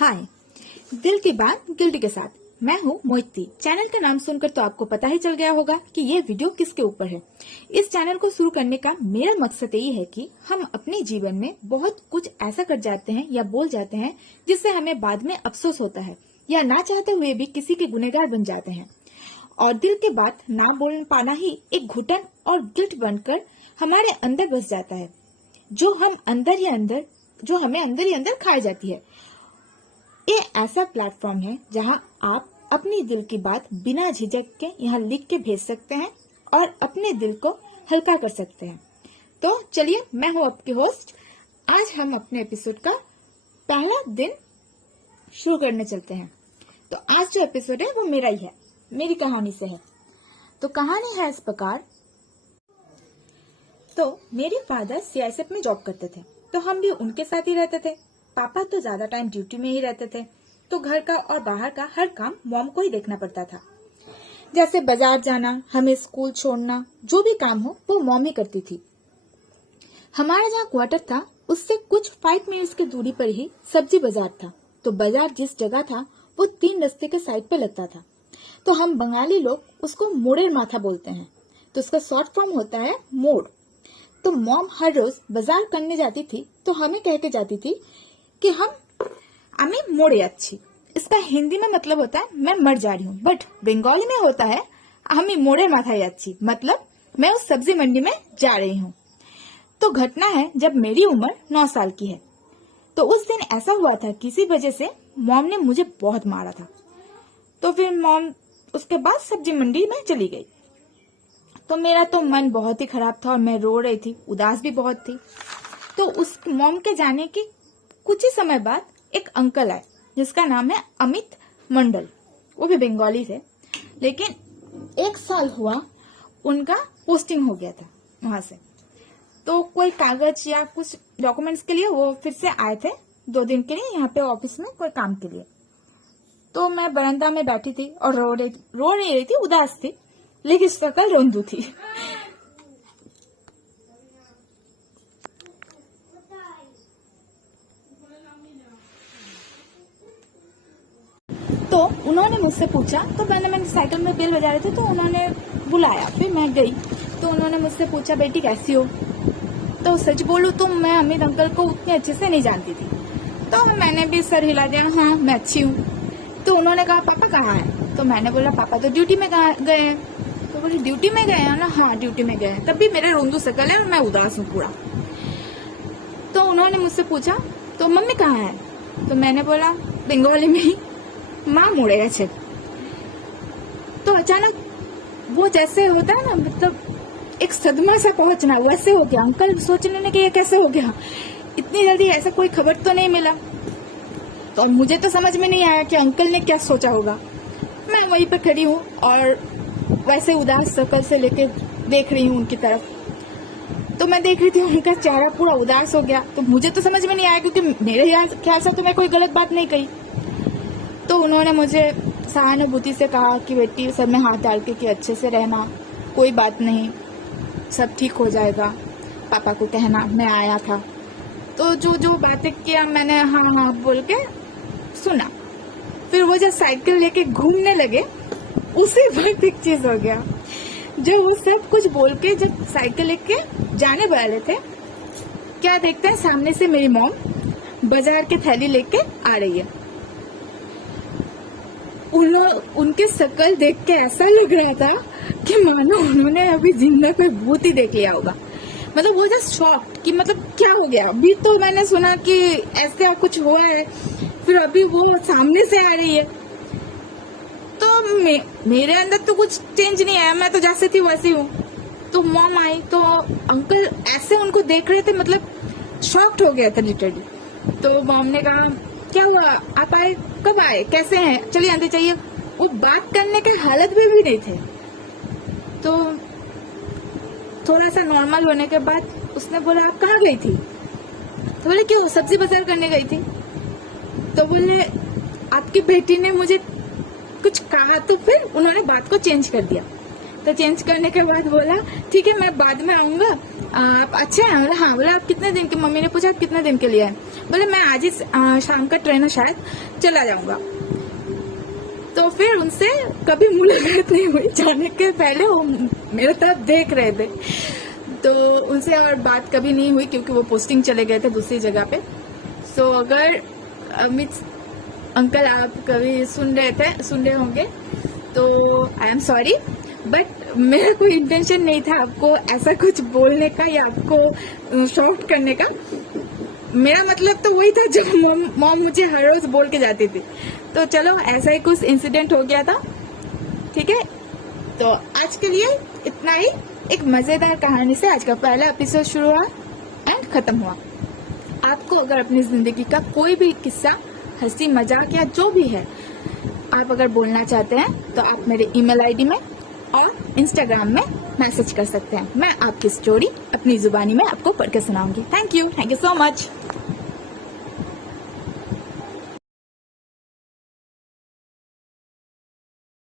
हाय, दिल की बात गिल्टी के साथ मैं हूँ मोहिती। चैनल का नाम सुनकर तो आपको पता ही चल गया होगा कि ये वीडियो किसके ऊपर है। इस चैनल को शुरू करने का मेरा मकसद यही है कि हम अपने जीवन में बहुत कुछ ऐसा कर जाते हैं या बोल जाते हैं जिससे हमें बाद में अफसोस होता है या ना चाहते हुए भी किसी के गुनहगार बन जाते हैं। और दिल की बात ना बोल पाना ही एक घुटन और गिल्ट बनकर हमारे अंदर बस जाता है, जो हमें अंदर ही अंदर खाई जाती है। ये ऐसा प्लेटफॉर्म है जहां आप अपनी दिल की बात बिना झिझक के यहाँ लिख के भेज सकते हैं और अपने दिल को हल्का कर सकते हैं। तो चलिए, मैं हूं आपकी होस्ट। आज हम अपने एपिसोड का पहला दिन शुरू करने चलते हैं। तो आज जो एपिसोड है वो मेरा ही है, मेरी कहानी से है। तो कहानी है इस प्रकार। तो मेरे फादर सीआईएसएफ में जॉब करते थे, तो हम भी उनके साथ ही रहते थे। पापा तो ज्यादा टाइम ड्यूटी में ही रहते थे, तो घर का और बाहर का हर काम मॉम को ही देखना पड़ता था। जैसे बाजार जाना, हमें स्कूल छोड़ना, जो भी काम हो वो मॉम ही करती थी। हमारा जहाँ क्वार्टर था उससे कुछ 5 मिनट्स की दूरी पर ही सब्जी बाजार था। तो बाजार जिस जगह था वो 3 रास्ते के साइड पे लगता था। तो हम बंगाली लोग उसको मोड़ेर माथा बोलते हैं, तो उसका शॉर्ट फॉर्म होता है मोड़। तो मॉम हर रोज बाजार करने जाती थी तो हमें कह के जाती थी कि हमें मोड़े अच्छी। इसका हिंदी में मतलब होता है मैं मर जा रही हूँ, बट बंगाली में होता है हमें मोड़े माथा अच्छी, मतलब मैं उस सब्जी मंडी में जा रही हूँ। तो घटना है जब मेरी उम्र 9 साल की है। तो उस दिन ऐसा हुआ था, किसी वजह से मॉम ने मुझे बहुत मारा था। तो फिर मॉम उसके बाद सब्जी मंडी में चली गई। तो मेरा तो मन बहुत ही खराब था और मैं रो रही थी, उदास भी बहुत थी। तो उस मॉम के जाने के कुछ ही समय बाद एक अंकल आए जिसका नाम है अमित मंडल। वो भी बंगाली थे, लेकिन 1 साल हुआ उनका पोस्टिंग हो गया था वहां से। तो कोई कागज या कुछ डॉक्यूमेंट्स के लिए वो फिर से आए थे 2 दिन के लिए यहाँ पे ऑफिस में कोई काम के लिए। तो मैं बरामदा में बैठी थी और रो नहीं रही थी, उदास थी, लेकिन शकल रोंदू थी। तो उन्होंने मुझसे पूछा, तो मैंने साइकिल में बेल बजा रहे थे तो उन्होंने बुलाया, फिर मैं गई। तो उन्होंने मुझसे पूछा बेटी कैसी हो। तो सच बोलूं तो मैं अमित अंकल को उतने अच्छे से नहीं जानती थी। तो मैंने भी सर हिला दिया, हाँ मैं अच्छी हूँ। तो उन्होंने कहा पापा कहाँ है। तो मैंने बोला पापा तो ड्यूटी में गए हैं। तो बोले ड्यूटी में गए हैं ना। हाँ ड्यूटी में गए हैं। तब भी मेरा रोंदू शकल है और मैं उदास हूँ पूरा। तो उन्होंने मुझसे पूछा तो मम्मी कहाँ है। तो मैंने बोला बंगाली में ही माँ मुड़े गए। तो अचानक वो जैसे होता है ना, मतलब एक सदमा सा पहुंचना, वैसे हो गया। अंकल सोचने लगे कि ये कैसे हो गया, इतनी जल्दी ऐसा कोई खबर तो नहीं मिला। तो मुझे तो समझ में नहीं आया कि अंकल ने क्या सोचा होगा। मैं वहीं पर खड़ी हूँ और वैसे उदास शक्ल से लेके देख रही हूँ उनकी तरफ। तो मैं देख रही थी उनका चेहरा पूरा उदास हो गया। तो मुझे तो समझ में नहीं आया, क्योंकि मेरे ख्याल से तो मैं कोई गलत बात नहीं कही। तो उन्होंने मुझे सहानुभूति से कहा कि बेटी सर में हाथ डाल के कि अच्छे से रहना, कोई बात नहीं, सब ठीक हो जाएगा। पापा को कहना मैं आया था। तो जो बातें किया मैंने हाँ हाँ बोल के सुना। फिर वो जब साइकिल लेके घूमने लगे उसी वक्त एक चीज हो गया। जब वो सब कुछ बोल के जब साइकिल लेके जाने वाले थे, क्या देखते हैं सामने से मेरी मॉम बाजार की थैली लेके आ रही है। उनके शक्ल देख के ऐसा लग रहा था कि मानो उन्होंने अभी जिंदा कोई भूत ही देख लिया होगा। मतलब वो जस्ट शॉक कि मतलब क्या हो गया। अभी तो मैंने सुना कि ऐसे कुछ हुआ है, फिर अभी वो सामने से आ रही है। तो मेरे अंदर तो कुछ चेंज नहीं आया, मैं तो जैसे थी वैसी हूँ। तो मॉम आई तो अंकल ऐसे उनको देख रहे थे, मतलब शॉक्ड हो गया था लिटरली। तो मॉम ने कहा क्या हुआ, आप आए, कब आए, कैसे हैं, चलिए अंदर चाहिए। वो बात करने के हालत में भी नहीं थे। तो थोड़ा सा नॉर्मल होने के बाद उसने बोला आप कहाँ गई थी। तो बोले क्यों, सब्जी बाजार करने गई थी। तो बोले आपकी बेटी ने मुझे कुछ कहा। तो फिर उन्होंने बात को चेंज कर दिया। तो चेंज करने के बाद बोला ठीक है मैं बाद में आऊंगा आप अच्छे हैं? बोला हाँ। बोला आप कितने दिन के, मम्मी ने पूछा कितने दिन के लिए है? बोले मैं आज ही शाम का ट्रेन है शायद, चला जाऊंगा। तो फिर उनसे कभी मुलाकात नहीं हुई, जाने के पहले वो मेरे तरफ देख रहे थे, तो उनसे और बात कभी नहीं हुई क्योंकि वो पोस्टिंग चले गए थे दूसरी जगह पे। सो अगर अमित अंकल आप कभी सुन रहे होंगे तो आई एम सॉरी, बट मेरा कोई इंटेंशन नहीं था आपको ऐसा कुछ बोलने का या आपको शॉर्ट करने का। मेरा मतलब तो वही था जो मॉम मुझे हर रोज बोल के जाती थी। तो चलो ऐसा ही कुछ इंसिडेंट हो गया था, ठीक है। तो आज के लिए इतना ही, एक मजेदार कहानी से आज का पहला एपिसोड शुरू हुआ एंड खत्म हुआ। आपको अगर अपनी जिंदगी का कोई भी किस्सा, हंसी मजाक या जो भी है, आप अगर बोलना चाहते हैं तो आप मेरे ईमेल आईडी में और इंस्टाग्राम में मैसेज कर सकते हैं। मैं आपकी स्टोरी अपनी जुबानी में आपको पढ़ के सुनाऊंगी। Thank you so much.